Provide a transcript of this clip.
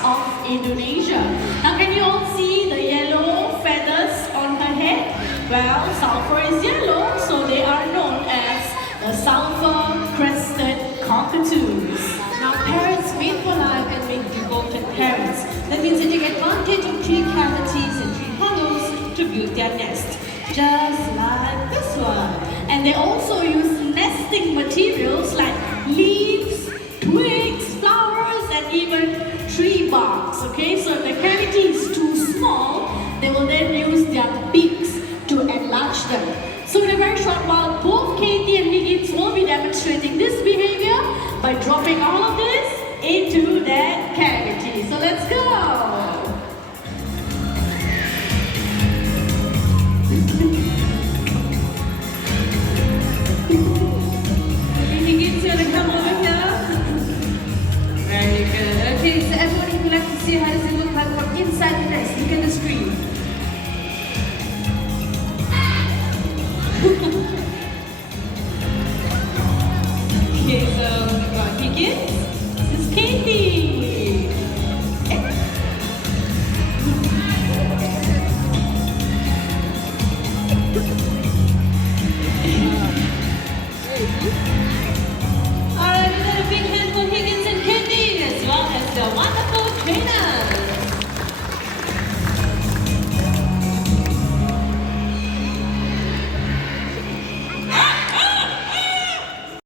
parts of Indonesia. Now can you all see the yellow feathers on her head? Well, sulphur is yellow, so they are known as the Sulphur Crested Cockatoos. Now, parents mate for life and make devoted parents. That means they take advantage of tree cavities and tree hollows to build their nest. Just like this one. And they also use nesting materials like leaves, twigs, flowers, and even tree barks. Okay, so if the cavity is too small, they will then use their beaks to enlarge them. So in a very short while, both Katie and Higgins will be demonstrating this behavior by dropping all of this into that cavity. So let's go! Higgins, you want to come over here? Very good. Okay, so everybody would like to see how does it look like from inside the nest. Look at the screen. Okay, so we've got Higgins. This is Katie. Alright, we got a big hand for Higgins and Katie, as well as the wonderful trainer.